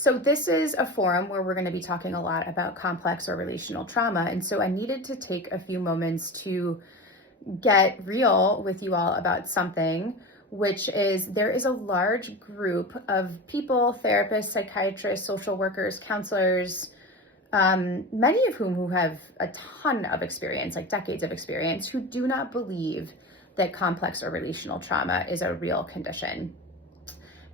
So this is a forum where we're going to be talking a lot about complex or relational trauma. And so I needed to take a few moments to get real with you all about something, which is there is a large group of people, therapists, psychiatrists, social workers, counselors, many of whom who have a ton of experience, like decades of experience, who do not believe that complex or relational trauma is a real condition.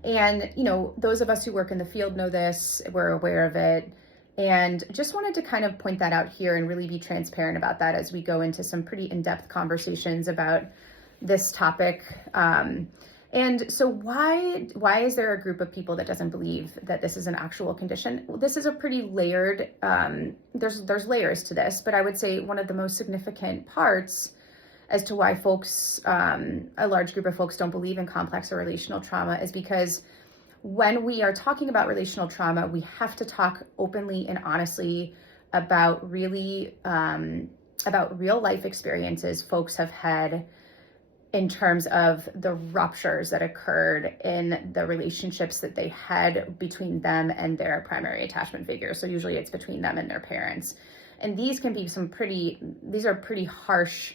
And, those of us who work in the field know this, we're aware of it. And just wanted to kind of point that out here and really be transparent about that as we go into some pretty in-depth conversations about this topic. And so why is there a group of people that doesn't believe that this is an actual condition? Well, this is a pretty layered, there's layers to this, but I would say one of the most significant parts as to why folks, a large group of folks don't believe in complex or relational trauma is because when we are talking about relational trauma, we have to talk openly and honestly about really, about real life experiences folks have had in terms of the ruptures that occurred in the relationships that they had between them and their primary attachment figure. So usually it's between them and their parents. And these can be these are pretty harsh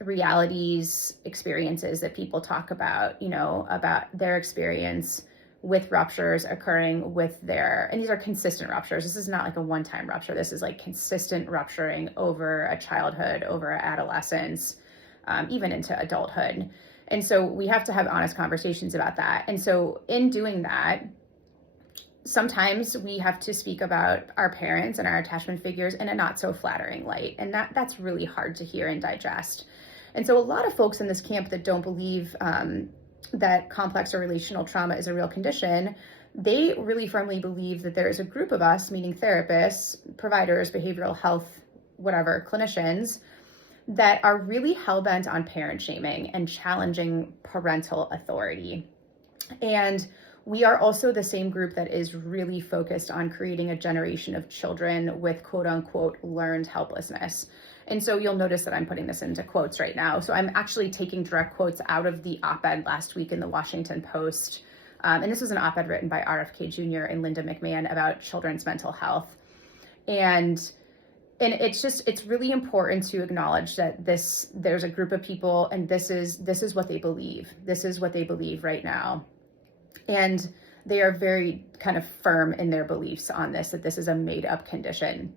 realities, experiences that people talk about, about their experience with ruptures occurring with and these are consistent ruptures. This is not like a one-time rupture. This is like consistent rupturing over a childhood, over adolescence, even into adulthood. And so we have to have honest conversations about that. And so in doing that, sometimes we have to speak about our parents and our attachment figures in a not so flattering light. And that's really hard to hear and digest. And so a lot of folks in this camp that don't believe that complex or relational trauma is a real condition, they really firmly believe that there is a group of us, meaning therapists, providers, behavioral health, whatever, clinicians, that are really hell-bent on parent shaming and challenging parental authority. And we are also the same group that is really focused on creating a generation of children with quote unquote learned helplessness. And so you'll notice that I'm putting this into quotes right now. So I'm actually taking direct quotes out of the op-ed last week in the Washington Post. And this was an op-ed written by RFK Jr. and Linda McMahon about children's mental health. And it's really important to acknowledge that there's a group of people and this is what they believe. This is what they believe right now. And they are very kind of firm in their beliefs on this, that this is a made up condition.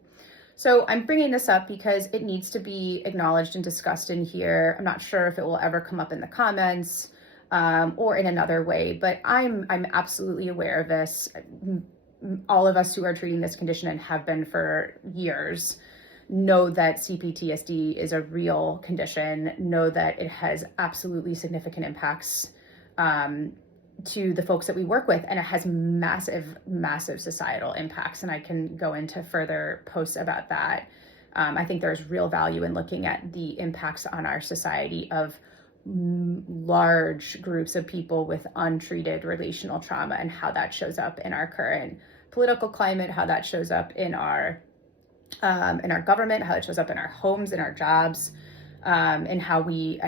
So I'm bringing this up because it needs to be acknowledged and discussed in here. I'm not sure if it will ever come up in the comments or in another way, but I'm absolutely aware of this. All of us who are treating this condition and have been for years know that cPTSD is a real condition, know that it has absolutely significant impacts to the folks that we work with, and it has massive, massive societal impacts. And I can go into further posts about that. I think there's real value in looking at the impacts on our society of large groups of people with untreated relational trauma and how that shows up in our current political climate, how that shows up in our government, how it shows up in our homes, in our jobs, and how we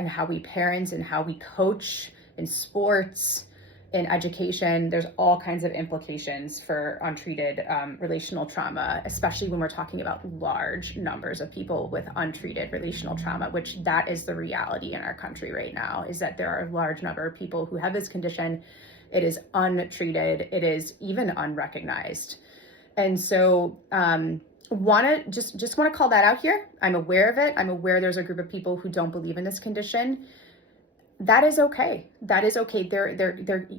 parent and how we coach in sports, in education. There's all kinds of implications for untreated relational trauma, especially when we're talking about large numbers of people with untreated relational trauma, which that is the reality in our country right now, is that there are a large number of people who have this condition. It is untreated. It is even unrecognized. And so want to call that out here. I'm aware of it. I'm aware there's a group of people who don't believe in this condition. That is okay. That is okay.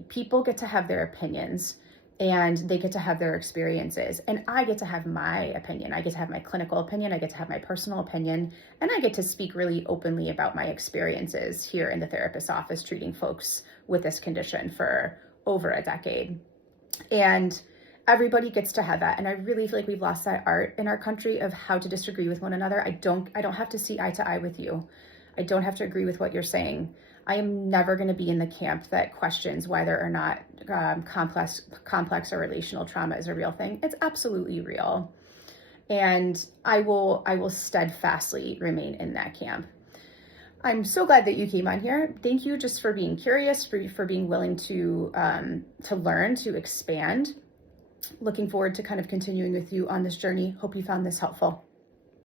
People get to have their opinions and they get to have their experiences. And I get to have my opinion. I get to have my clinical opinion. I get to have my personal opinion. And I get to speak really openly about my experiences here in the therapist's office treating folks with this condition for over a decade. And everybody gets to have that. And I really feel like we've lost that art in our country of how to disagree with one another. I don't have to see eye to eye with you. I don't have to agree with what you're saying. I am never going to be in the camp that questions whether or not complex or relational trauma is a real thing. It's absolutely real. And I will steadfastly remain in that camp. I'm so glad that you came on here. Thank you just for being curious, for being willing to learn, to expand. looking forward to kind of continuing with you on this journey. Hope you found this helpful.